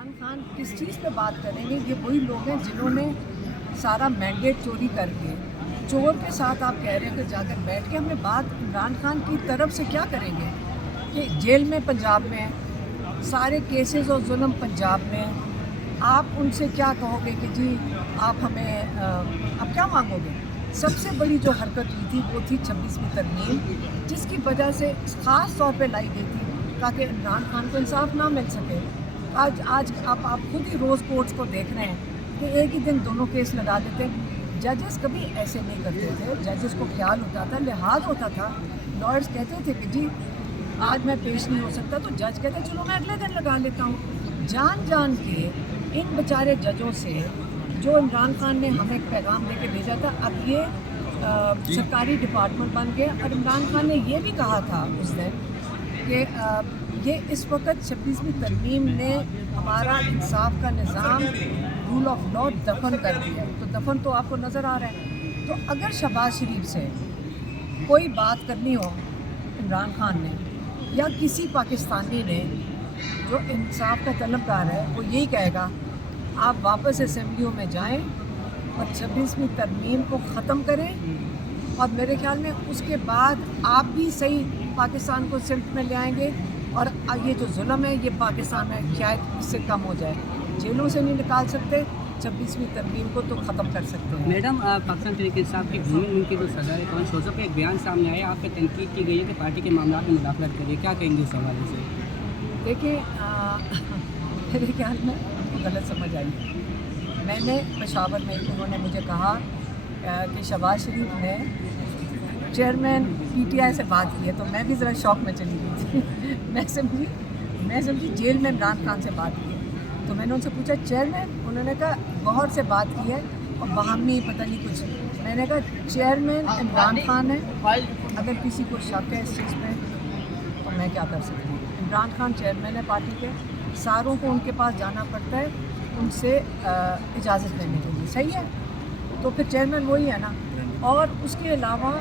इमरान खान किस चीज़ पे बात करेंगे? ये वही लोग हैं जिन्होंने सारा मैंडेट चोरी करके चोर के साथ आप कह रहे हैं कि जाकर बैठ के हमने बात इमरान खान की तरफ से क्या करेंगे कि जेल में पंजाब में है, सारे केसेस और जुल्म पंजाब में है। आप उनसे क्या कहोगे कि जी आप हमें आप क्या मांगोगे? सबसे बड़ी जो हरकत हुई थी वो थी 26वीं तरमीम, जिसकी वजह से ख़ास तौर पे लाई गई थी ताकि इमरान खान को इंसाफ ना मिल सके। आज आप खुद ही रोज़ कोर्ट्स को देख रहे हैं कि एक ही दिन दोनों केस लगा देते। जजेस कभी ऐसे नहीं करते थे, जजेस को ख्याल होता था, लिहाज होता था। लॉयर्स कहते थे कि जी आज मैं पेश नहीं हो सकता, तो जज कहते चलो मैं अगले दिन लगा लेता हूँ। जान के इन बेचारे जजों से जो इमरान खान ने हमें एक पैगाम दे के भेजा था, अब ये सरकारी डिपार्टमेंट बन गया। और इमरान खान ने ये भी कहा था उस दिन कि ये इस वक्त 26वीं तरमीम ने हमारा इंसाफ का निज़ाम रूल ऑफ लॉ दफन कर दिया। तो दफन तो आपको नज़र आ रहा है। तो अगर शहबाज शरीफ से कोई बात करनी हो इमरान खान ने या किसी पाकिस्तानी ने जो इंसाफ का तलबगार है, वो यही कहेगा आप वापस असेंबलियों में जाएं और 26वीं तरमीम को ख़त्म करें। और मेरे ख्याल में उसके बाद आप भी सही पाकिस्तान को सिल्ट में ले आएंगे और ये जो जुल्म है ये पाकिस्तान में शायद इससे कम हो जाए। जेलों से नहीं निकाल सकते, 26वीं तरमीम को तो ख़त्म कर सकते हैं। मैडम, पाकिस्तान तहरीक इंसाफ की भूमि उनकी जो सजा है कौन शोज़ों पर एक बयान सामने आया, आप पे तनकीद की गई है कि पार्टी के मामला में मुदाखलत करिए, क्या कहेंगे इस हवाले से? देखिए मेरे ख्याल में गलत समझ आई। मैंने पेशावर में उन्होंने मुझे कहा कि शहबाज शरीफ ने चेयरमैन पीटीआई से बात की है, तो मैं भी ज़रा शौक में चली गई थी। मैं समझी जेल में इमरान खान से बात की। तो मैंने उनसे पूछा चेयरमैन, उन्होंने कहा गौहर से बात की है और बाहमी पता नहीं कुछ। मैंने कहा चेयरमैन इमरान खान है, अगर किसी को शक है इस चीज़ पे तो मैं क्या कर सकती हूँ? इमरान खान चेयरमैन है पार्टी के, सारों को उनके पास जाना पड़ता है उनसे इजाज़त लेने के लिए, सही है? तो फिर चेयरमैन वही है ना। और उसके अलावा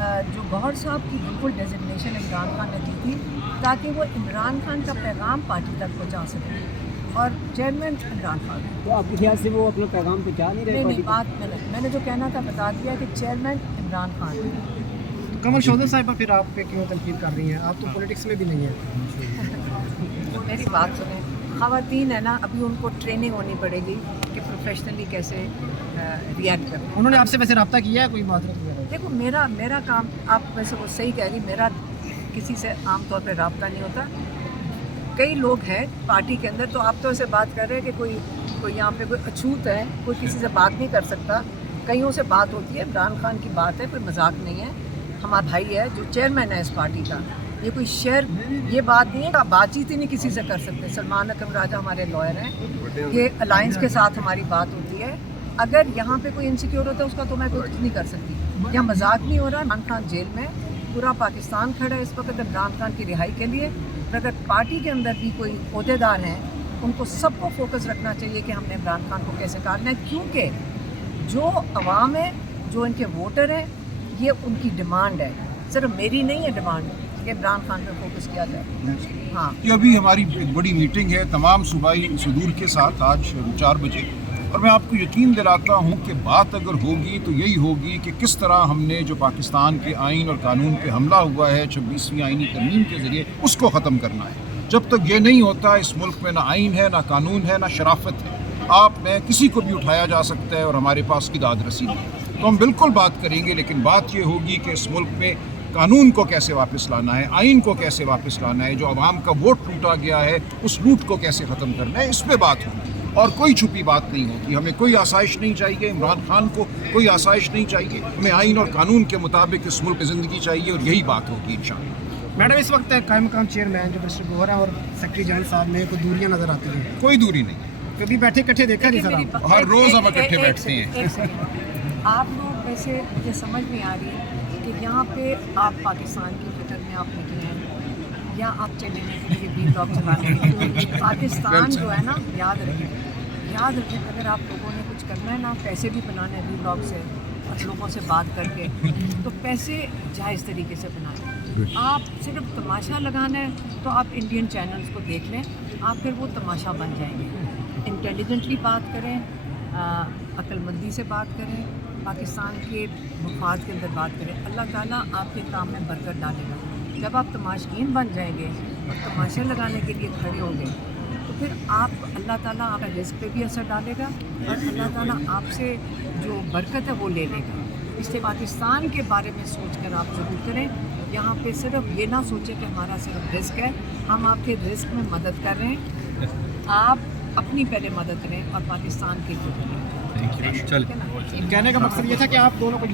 जो गौहर साहब की बिल्कुल डेजिग्नेशन इमरान खान ने दी थी ताकि वो इमरान खान का पैगाम पार्टी तक पहुँचा सके, और चेयरमैन इमरान खान। तो आपके ख्याल से वो अपना पैगाम पहुँचा नहीं रहे? नहीं, बात मैंने जो कहना था बता दिया कि चेयरमैन इमरान खान। कमल शोधर साहिबा फिर आप पे क्यों तनकीद कर रही हैं? आप तो पॉलिटिक्स में भी नहीं हैं। मेरी बात सुने, ख़वातीन है ना, अभी उनको ट्रेनिंग होनी पड़ेगी कि प्रोफेशनली कैसे रिएक्ट करें। उन्होंने आपसे वैसे रब्ता किया है कोई माजरत वगैरह? देखो मेरा काम, आप वैसे वो सही कह रही, मेरा किसी से आम तौर पे रब्ता नहीं होता। कई लोग हैं पार्टी के अंदर, तो आप तो ऐसे बात कर रहे हैं कि कोई यहाँ पे कोई अछूत है, कोई किसी से बात नहीं कर सकता। कईयों से बात होती है, इमरान खान की बात है, कोई मजाक नहीं है। हमारा भाई है जो चेयरमैन है इस पार्टी का, ये कोई शेयर ये बात नहीं है कि आप बातचीत ही नहीं किसी से कर सकते। सलमान अकरम राजा हमारे लॉयर हैं, ये अलायंस के साथ हमारी बात होती है। अगर यहाँ पे कोई इनसिक्योर होता है उसका तो मैं कुछ नहीं कर सकती। यहाँ मजाक नहीं हो रहा। इमरान खान जेल में, पूरा पाकिस्तान खड़ा है इस वक्त इमरान खान की रिहाई के लिए। अगर पार्टी के अंदर भी कोई ओहदेदार हैं, उनको सबको फोकस रखना चाहिए कि हमने इमरान खान को कैसे काटना है, क्योंकि जो अवाम है, जो इनके वोटर हैं, ये उनकी डिमांड है, सिर्फ मेरी नहीं है डिमांड कि इमरान खान पर फोकस किया जाए। हाँ, ये अभी हमारी एक बड़ी मीटिंग है तमाम सूबाई सदूर के साथ आज 4 बजे, और मैं आपको यकीन दिलाता हूँ कि बात अगर होगी तो यही होगी कि किस तरह हमने जो पाकिस्तान के आइन और कानून पे हमला हुआ है 26वीं आइनी तरमीम के ज़रिए, उसको ख़त्म करना है। जब तक ये नहीं होता, इस मुल्क में ना आइन है, ना कानून है, ना शराफत है। आप में किसी को भी उठाया जा सकता है और हमारे पास की दाद रसीद है। तो हम बिल्कुल बात करेंगे, लेकिन बात ये होगी कि इस मुल्क में कानून को कैसे वापस लाना है, आइन को कैसे वापस लाना है, जो अवाम का वोट लूटा गया है उस लूट को कैसे ख़त्म करना है, इस पर बात होगी। और कोई छुपी बात नहीं होती। हमें कोई आसाइश नहीं चाहिए, इमरान खान को कोई आसाइश नहीं चाहिए। हमें आइन और कानून के मुताबिक इस मुल्क में ज़िंदगी चाहिए, और यही बात होगी इंशाअल्लाह। मैडम, इस वक्त कायम मकाम चेयरमैन जो मिस्टर गौहर है और सेक्रेटरी जनरल साहब में कोई दूरियां नज़र आती हैं? कोई दूरी नहीं, कभी बैठे इकट्ठे देखा नहीं सर आप? हर रोज़ हम इकट्ठे बैठते हैं। आप लोग वैसे मुझे समझ नहीं आ रही कि यहाँ पे आप पाकिस्तान की फिक्र में आप निकले हैं या आप चलेंगे के लिए बी ब्लॉक चलाने। पाकिस्तान जो है ना, याद रखें अगर आप लोगों ने कुछ करना है ना, पैसे भी बनाने हैं बी ब्लॉक से और लोगों से बात करके, तो पैसे जायज़ तरीके से बनाएं। आप सिर्फ तमाशा लगाना है तो आप इंडियन चैनल्स को देख लें। आप फिर वो तमाशा बन जाएंगे। इंटेलिजेंटली बात करें, अक्लमंदी से बात करें, पाकिस्तान के मफाद के अंदर बात करें, अल्लाह ताला आपके काम में बरकत डालेगा। जब आप तमाशगीन बन जाएंगे और तमाशे लगाने के लिए खड़े होंगे तो फिर आप अल्लाह ताला आपका रिस्क पे भी असर डालेगा और अल्लाह ताला आपसे जो बरकत है वो ले लेगा। इसलिए पाकिस्तान के बारे में सोचकर आप ज़रूर करें। यहाँ पे सिर्फ ये ना सोचें कि हमारा सिर्फ रिस्क है, हम आपके रिस्क में मदद कर रहे हैं, आप अपनी पहले मदद करें और पाकिस्तान के लिए करें। कहने का मकसद ये था कि आप दोनों को